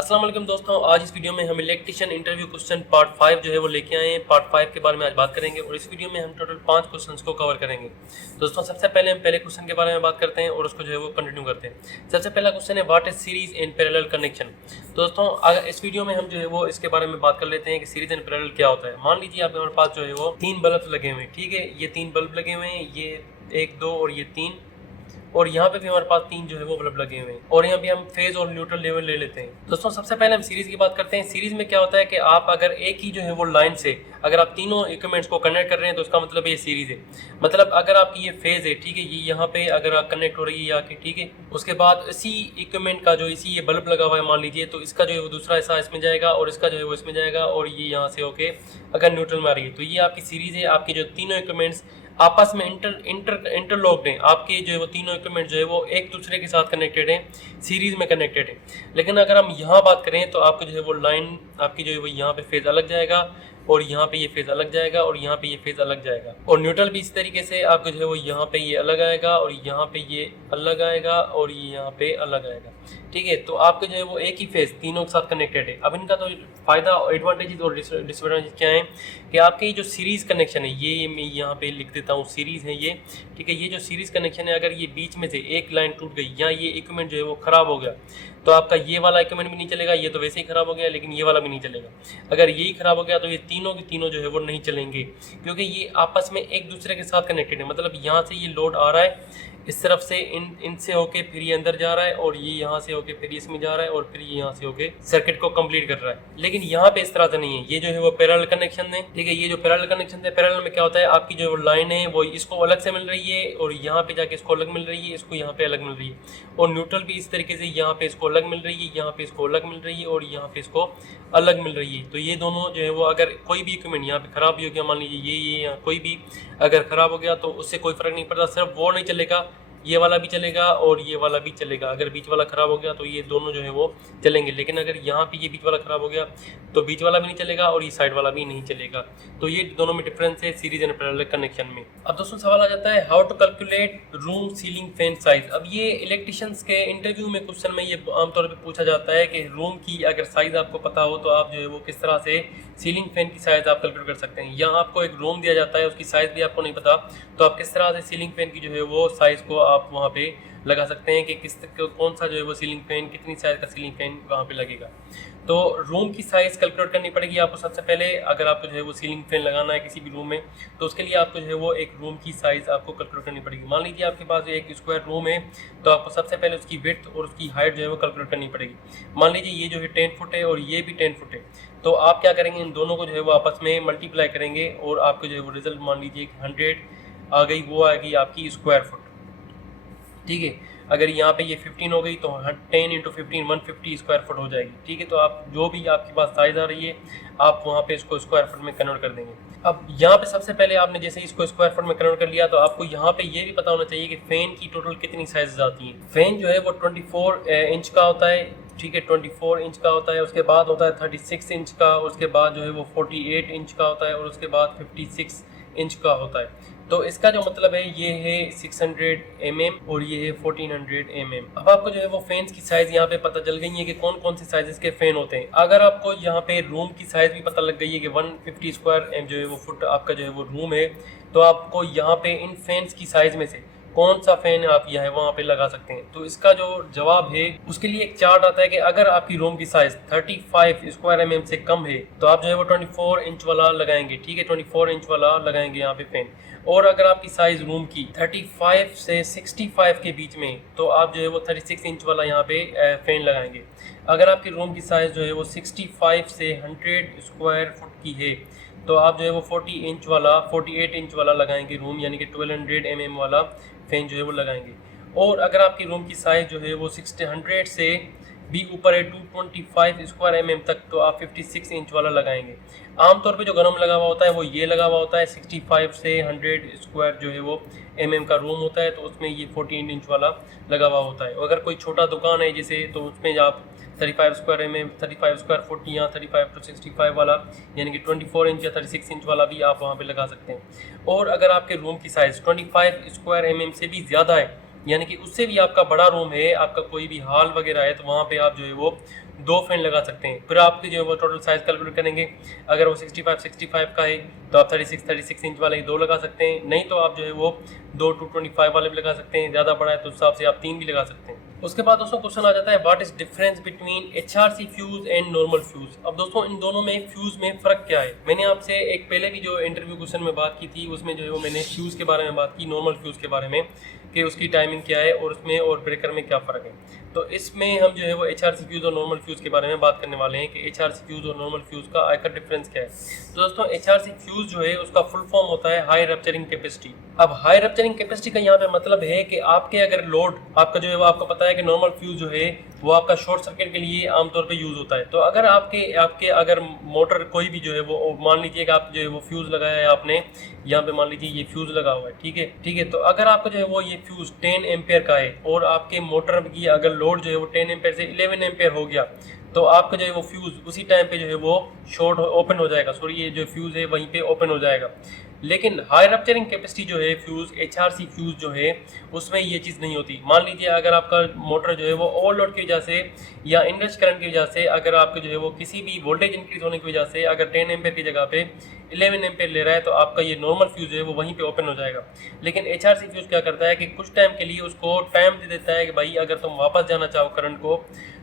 अस्सलाम वालेकुम दोस्तों, आज इस वीडियो में हम इलेक्ट्रिशियन इंटरव्यू क्वेश्चन पार्ट 5 जो है वो लेके आए हैं। पार्ट 5 के बारे में आज बात करेंगे और इस वीडियो में हम टोटल 5 क्वेश्चंस को कवर करेंगे। दोस्तों सबसे पहले हम पहले क्वेश्चन के बारे में बात करते हैं और उसको जो है वो कंटिन्यू करते हैं। सबसे पहला क्वेश्चन है what is series and parallel connection. दोस्तों अगर इस वीडियो में हम जो है वो इसके बारे में बात कर लेते हैं कि सीरीज एंड पैरेलल क्या होता है। मान लीजिए आपके हमारे पास जो है वो 3 बल्ब लगे हुए हैं, ठीक है। ये 3 बल्ब लगे हुए हैं, ये 1 2 और ये 3, और यहाँ पे भी हमारे पास 3 जो है वो बल्ब लगे हुए हैं और यहाँ पे हम फेज और न्यूट्रल लेवल ले लेते हैं। दोस्तों सबसे पहले हम सीरीज की बात करते हैं। सीरीज में क्या होता है कि आप अगर एक ही जो है वो लाइन से अगर आप तीनों इक्विपमेंट्स को कनेक्ट कर रहे हैं तो उसका मतलब ये सीरीज है। मतलब अगर आपकी ये फेज है, ठीक है, ये यहाँ पे अगर आप कनेक्ट हो रही है आके, ठीक है, उसके बाद इसी इक्विपमेंट का जो इसी ये बल्ब लगा हुआ है मान लीजिए, तो इसका जो है वो दूसरा हिस्सा इसमें जाएगा और इसका जो है वो इसमें जाएगा और ये यहाँ से होके अगर न्यूट्रल में आ रही है तो ये आपकी सीरीज है। आपकी जो तीनों इक्विपमेंट्स आपस में इंटरलॉक्ड हैं, आपके जो है वो तीनों इक्विपमेंट जो है वो एक दूसरे के साथ कनेक्टेड हैं, सीरीज में कनेक्टेड है। लेकिन अगर हम यहाँ बात करें तो आपको जो है वो लाइन आपकी जो है वो यहाँ पे फेज अलग जाएगा और यहाँ पे ये फेज अलग जाएगा और यहाँ पे ये फेज अलग जाएगा, और न्यूट्रल भी इस तरीके से आपको जो है वो यहाँ पे ये अलग आएगा और यहाँ पे ये अलग आएगा और ये यहाँ पे अलग आएगा, ठीक है। तो आपके जो है वो एक ही फेज तीनों के साथ कनेक्टेड है। अब इनका तो फायदा एडवांटेजेस और डिसएडवांटेज क्या है कि आपके ये जो सीरीज कनेक्शन है, ये मैं यहाँ पे लिख देता हूँ, सीरीज है ये, ठीक है। ये जो सीरीज कनेक्शन है, अगर ये बीच में से एक लाइन टूट गई या ये इक्विपमेंट जो है वो खराब हो गया तो आपका ये वाला इक्विपमेंट भी नहीं चलेगा, ये तो वैसे ही खराब हो गया, लेकिन ये वाला भी नहीं चलेगा। अगर यही खराब हो गया तो ये तीनों के तीनों जो है वो नहीं चलेंगे, क्योंकि ये आपस में एक दूसरे के साथ कनेक्टेड है। मतलब यहाँ से ये लोड आ रहा है इस तरफ से, इनसे होके फिर ये अंदर जा रहा है और ये यहाँ से होके फिर इसमें जा रहा है और फिर ये यहाँ से होके सर्किट को कंप्लीट कर रहा है। लेकिन यहाँ पे इस तरह से नहीं है, ये जो है वो पैरेलल कनेक्शन है, ठीक है। ये जो पैरेलल कनेक्शन है, पैरेलल में क्या होता है, आपकी जो लाइन है वो इसको अलग से मिल रही है और यहाँ पे जाके इसको अलग मिल रही है, इसको यहाँ पे अलग मिल रही है, और न्यूट्रल भी इस तरीके से यहाँ पे इसको अलग मिल रही है, यहाँ पे इसको अलग मिल रही है और यहाँ पे इसको अलग मिल रही है। तो ये दोनों जो है वो अगर कोई भी इक्विपमेंट यहाँ पे खराब भी हो गया, मान लीजिए ये यहाँ कोई भी अगर खराब हो गया तो उससे कोई फर्क नहीं पड़ता, सिर्फ वो नहीं चलेगा, ये वाला भी चलेगा और ये वाला भी चलेगा। अगर बीच वाला खराब हो गया तो ये दोनों जो है वो चलेंगे, लेकिन अगर यहाँ पे ये बीच वाला खराब हो गया तो बीच वाला भी नहीं चलेगा और ये साइड वाला भी नहीं चलेगा। तो ये दोनों में डिफरेंस है सीरीज एंड पैरेलल कनेक्शन में। अब दोस्तों सवाल आ जाता है how to calculate room ceiling fan size. अब ये इलेक्ट्रिशियंस के इंटरव्यू में क्वेश्चन में ये आमतौर पर पूछा जाता है कि रूम की अगर साइज आपको पता हो तो आप जो है वो किस तरह से सीलिंग फैन की साइज आप कैलकुलेट कर सकते हैं। यहाँ आपको एक रूम दिया जाता है, उसकी साइज भी आपको नहीं पता, तो आप किस तरह से सीलिंग फैन की जो है वो साइज को आप वहाँ पे लगा सकते हैं कि कौन सा जो है वो सीलिंग फैन, कितनी साइज का सीलिंग फैन वहाँ पे लगेगा। तो रूम की साइज कैलकुलेट करनी पड़ेगी आपको सबसे पहले। अगर आपको जो है वो सीलिंग फैन लगाना है किसी भी रूम में तो उसके लिए आपको जो है वो एक रूम की साइज आपको कैलकुलेट करनी पड़ेगी। मान लीजिए आपके पास एक स्क्वायर रूम है तो आपको सबसे पहले उसकी विड्थ और उसकी हाइट जो है वो कैलकुलेट करनी पड़ेगी। मान लीजिए ये जो है 10 फुट है और ये भी 10 फुट है, तो आप क्या करेंगे, इन दोनों को जो है वो आपस में मल्टीप्लाई करेंगे और आपको जो है वो रिजल्ट मान लीजिए 100 आ गई, वो आएगी आपकी स्क्वायर फुट, ठीक है। अगर यहाँ पे ये 15 हो गई तो 10 इंटू 15 150 स्क्वायर फुट हो जाएगी, ठीक है। तो आप जो भी आपके पास साइज आ रही है आप वहाँ पे इसको स्क्वायर फुट में कन्वर्ट कर देंगे। अब यहाँ पे सबसे पहले आपने जैसे इसको स्क्वायर फुट में कन्वर्ट कर लिया तो आपको यहाँ पे ये भी पता होना चाहिए कि फैन की टोटल कितनी साइजेस आती हैं। फैन जो है वो 24 इंच का होता है, ठीक है, 24 इंच का होता है, उसके बाद होता है 36 इंच का, उसके बाद जो है वो 48 इंच का होता है और उसके बाद 56 इंच का होता है। तो इसका जो मतलब है ये है 600 mm और ये है 1400 mm। अब आपको जो है वो फैंस की साइज यहाँ पे पता चल गई है कि कौन कौन से साइजेस के फैन होते हैं। अगर आपको यहाँ पे रूम की साइज भी पता लग गई है कि 150 स्क्वायर जो है वो फुट आपका जो है वो रूम है, तो आपको यहाँ पे इन फैंस की साइज में से कौन सा फैन आप यहाँ है वहाँ पे लगा सकते हैं। तो इसका जो जवाब है उसके लिए एक चार्ट आता है कि अगर आपकी रूम की साइज 35 स्क्वायर mm से कम है तो आप जो है वो 24 इंच वाला लगाएंगे, ठीक है, 24 इंच वाला लगाएंगे यहाँ पे फैन। और अगर आपकी साइज रूम की 35 से 65 के बीच में तो आप जो है वो 36 इंच वाला यहाँ पे फैन लगाएंगे। अगर आपकी रूम की साइज जो है वो 65 से 100 स्क्वायर फुट की है तो आप जो है वो 48 इंच वाला लगाएंगे रूम, यानी कि 1200 mm वाला फैन जो है वो लगाएंगे। और अगर आपकी रूम की साइज जो है वो 100 से भी ऊपर है 225 स्क्वायर mm तक तो आप 56 इंच वाला लगाएंगे। आमतौर पे जो गर्म लगा हुआ होता है वो ये लगा हुआ होता है, 65 से 100 स्क्वायर जो है वो mm का रूम होता है तो उसमें ये 14 इंच वाला लगा हुआ होता है। अगर कोई छोटा दुकान है जैसे तो उसमें आप 35 स्क्वायर फुट या 35 to 65 वाला यानी कि 24 इंच या 36 इंच वाला भी आप वहाँ पे लगा सकते हैं। और अगर आपके रूम की साइज़ 25 स्क्वायर mm से भी ज़्यादा है यानी कि उससे भी आपका बड़ा रूम है, आपका कोई भी हॉल वगैरह है, तो वहाँ पे आप जो है वो 2 फैन लगा सकते हैं। फिर आपके जो है वो टोटल साइज़ कैलकुलेट करेंगे, अगर वो 65 का है तो आप 36 इंच वाले 2 लगा सकते हैं, नहीं तो आप जो है वो 2 225 वाले भी लगा सकते हैं, ज़्यादा बड़ा है तो उस हिसाब से आप 3 भी लगा सकते हैं। उसके बाद दोस्तों क्वेश्चन आ जाता है what is difference between HRC fuse and normal fuse. अब दोस्तों इन दोनों में फ्यूज़ में फ़र्क क्या है? मैंने आपसे एक पहले भी जो इंटरव्यू क्वेश्चन में बात की थी, उसमें जो है वो मैंने फ्यूज़ के बारे में बात की, नॉर्मल फ्यूज़ के बारे में, कि उसकी टाइमिंग क्या है और उसमें और ब्रेकर में क्या फ़र्क है। तो इसमें हम जो है वो HRC फ्यूज़ और नॉर्मल फ्यूज़ के बारे में बात करने वाले हैं कि HRC फ्यूज़ और नॉर्मल फ्यूज़ का आखिर डिफरेंस क्या है। तो दोस्तों HRC फ्यूज़ जो है उसका फुल फॉर्म होता है हाई रप्चरिंग कैपेसिटी। अब हाई रप्चरिंग कैपेसिटी का यहाँ पे मतलब है कि आपके अगर लोड आपका जो है वो, आपको पता है कि नॉर्मल फ्यूज़ जो है वो आपका शॉर्ट सर्किट के लिए आमतौर पे यूज़ होता है। तो अगर आपके अगर मोटर कोई भी जो है वो, मान लीजिए कि आप जो है वो फ्यूज़ लगाया है आपने, यहाँ पे मान लीजिए ये फ्यूज़ लगा हुआ है, ठीक है। तो अगर आपका जो है वो ये फ्यूज़ 10 एम्पेयर का है और आपके मोटर की अगर लोड जो है वो 10 एम्पेयर से 11 एम्पेयर हो गया, तो आपका जो है वो फ्यूज़ उसी टाइम पे जो है वो ओपन हो जाएगा, सॉरी ये जो फ्यूज़ है वहीं पे ओपन हो जाएगा। लेकिन हाई रप्चरिंग कैपेसिटी जो है फ्यूज़, HRC फ्यूज़ जो है उसमें ये चीज़ नहीं होती। मान लीजिए अगर आपका मोटर जो है वो ओवरलोड की वजह से या इनरश करंट की वजह से, अगर आपके जो है वो किसी भी वोल्टेज इंक्रीज होने की वजह से अगर 10 एम्पेयर की जगह पे 11 एम्पेयर ले रहा है, तो आपका ये नॉर्मल फ्यूज़ है वो वहीं पे ओपन हो जाएगा। लेकिन HRC फ्यूज़ क्या करता है कि कुछ टाइम के लिए उसको टाइम दे देता है कि भाई अगर तुम वापस जाना चाहो करंट को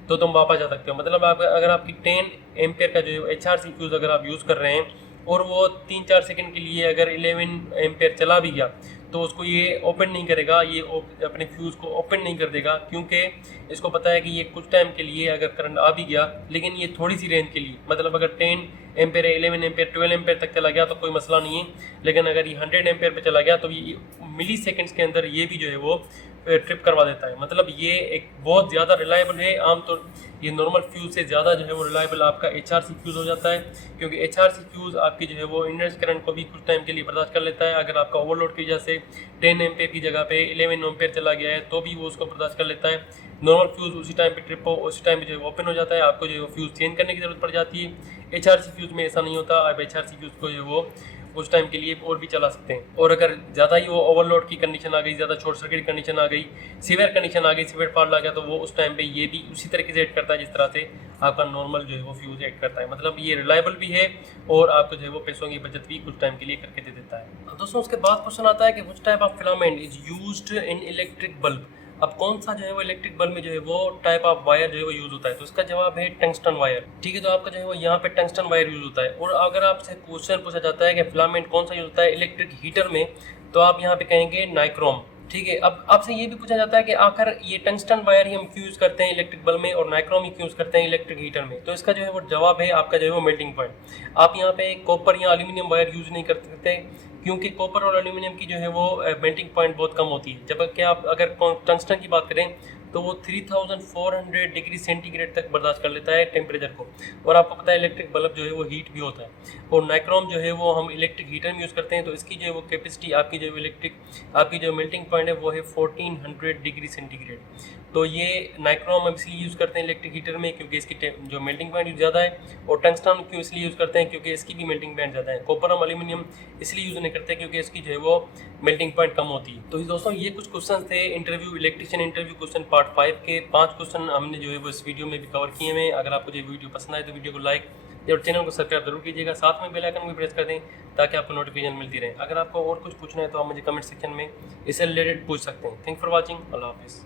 तो तुम वापस जा सकते हो। मतलब आप अगर आपकी 10 एम्पेयर का जो है HRC फ्यूज़ अगर आप यूज़ कर रहे हैं और वो 3-4 सेकंड के लिए अगर 11 एम्पेयर चला भी गया, तो उसको ये ओपन नहीं करेगा, ये अपने फ्यूज़ को ओपन नहीं कर देगा, क्योंकि इसको पता है कि ये कुछ टाइम के लिए अगर करंट आ भी गया, लेकिन ये थोड़ी सी रेंज के लिए, मतलब अगर 10 एम्पेयर 11 एम्पेयर 12 एम्पेयर तक चला गया तो कोई मसला नहीं है। लेकिन अगर ये 100 एम्पेयर पे चला गया तो ये मिली सेकेंड्स के अंदर ये भी जो है वो ट्रिप करवा देता है। मतलब ये एक बहुत ज़्यादा रिलायबल है, आमतौर ये नॉर्मल फ्यूज़ से ज़्यादा जो है वो रिलायबल आपका HRC फ्यूज़ हो जाता है, क्योंकि HRC फ्यूज़ आपकी जो है वो इंडक्स करंट को भी कुछ टाइम के लिए बर्दाश्त कर लेता है। अगर आपका ओवरलोड की वजह से 10 एम्पेयर की जगह पे 11 एम्पेयर चला गया है तो भी वो उसको बर्दाश्त कर लेता है। नॉर्मल फ्यूज़ उसी टाइम पे ट्रिप हो, उसी टाइम पे जो है ओपन हो जाता है, आपको जो है वो फ्यूज़ चेंज करने की ज़रूरत पड़ जाती है। HRC फ्यूज़ में ऐसा नहीं होता, आप HRC फ्यूज़ को जो है वो उस टाइम के लिए और भी चला सकते हैं। और अगर ज़्यादा ही वो ओवरलोड की कंडीशन आ गई, ज़्यादा शॉर्ट सर्किट कंडीशन आ गई, सीवियर कंडीशन आ गई, सीवियर फॉल्ट आ गया, तो वो उस टाइम पे ये भी उसी तरीके से ऐड करता है जिस तरह से आपका नॉर्मल जो है वो फ्यूज़ ऐड करता है। मतलब ये रिलायबल भी है और आपको जो है वो पैसों की बचत भी कुछ टाइम के लिए करके दे देता है। दोस्तों उसके बाद क्वेश्चन आता है कि which type of filament is used in electric bulb. अब कौन सा जो है वो इलेक्ट्रिक बल्ब में जो है वो टाइप ऑफ वायर जो है वो यूज़ होता है, तो इसका जवाब है टंगस्टन वायर। ठीक है, तो आपका जो है वो यहाँ पे टंगस्टन वायर यूज़ होता है। और अगर आपसे क्वेश्चन पूछा जाता है कि फिलामेंट कौन सा यूज़ होता है इलेक्ट्रिक हीटर में, तो आप यहाँ पे कहेंगे नाइक्रोम। ठीक है, अब आपसे ये भी पूछा जाता है कि आखिर ये टंगस्टन वायर ही हम क्यों यूज़ करते हैं इलेक्ट्रिक बल्ब में और नाइक्रोम ही क्यों यूज़ करते हैं इलेक्ट्रिक हीटर में, तो इसका जो है वो जवाब है आपका जो है वो मेल्टिंग पॉइंट। आप यहाँ पे कॉपर या एल्यूमिनियम वायर यूज़ नहीं कर सकते, क्योंकि कॉपर और एल्यूमिनियम की जो है वो मेल्टिंग पॉइंट बहुत कम होती है। जबकि आप अगर टंगस्टन की बात करें तो वो 3400 डिग्री सेंटीग्रेड तक बर्दाश्त कर लेता है टेम्परेचर को। और आपको पता है इलेक्ट्रिक बल्ब जो है वो हीट भी होता है। और नाइक्रोम जो है वो हम इलेक्ट्रिक हीटर में यूज़ करते हैं, तो इसकी जो है वो कैपेसिटी आपकी जो आपकी जो मेल्टिंग पॉइंट है वो है 1400 डिग्री सेंटीग्रेड। तो ये नाइक्रोम हम इसलिए यूज़ करते हैं इलेक्ट्रिक हीटर में क्योंकि इसकी जो मेल्टिंग पॉइंट ज़्यादा है। और टंगस्टन क्यों इसलिए यूज़ करते हैं क्योंकि इसकी भी मेल्टिंग पॉइंट ज़्यादा है। कॉपर और एल्यूमिनियम इसलिए यूज़ नहीं करते क्योंकि इसकी जो है वो मेल्टिंग पॉइंट कम होती है। तो दोस्तों ये कुछ क्वेश्चन थे इलेक्ट्रिशियन इंटरव्यू क्वेश्चन पार्ट 5 के। 5 क्वेश्चन हमने जो है वो इस वीडियो में भी कवर किए हैं। अगर आपको जो वीडियो पसंद आए तो वीडियो को लाइक और चैनल को सब्सक्राइब जरूर कीजिएगा, साथ में बेल आइकन भी प्रेस कर दें ताकि आपको नोटिफिकेशन मिलती रहे। अगर आपको और कुछ पूछना है तो आप मुझे कमेंट सेक्शन में इससे रिलेटेड पूछ सकते हैं। थैंक फॉर वॉचिंग, अल्लाह हाफिज़।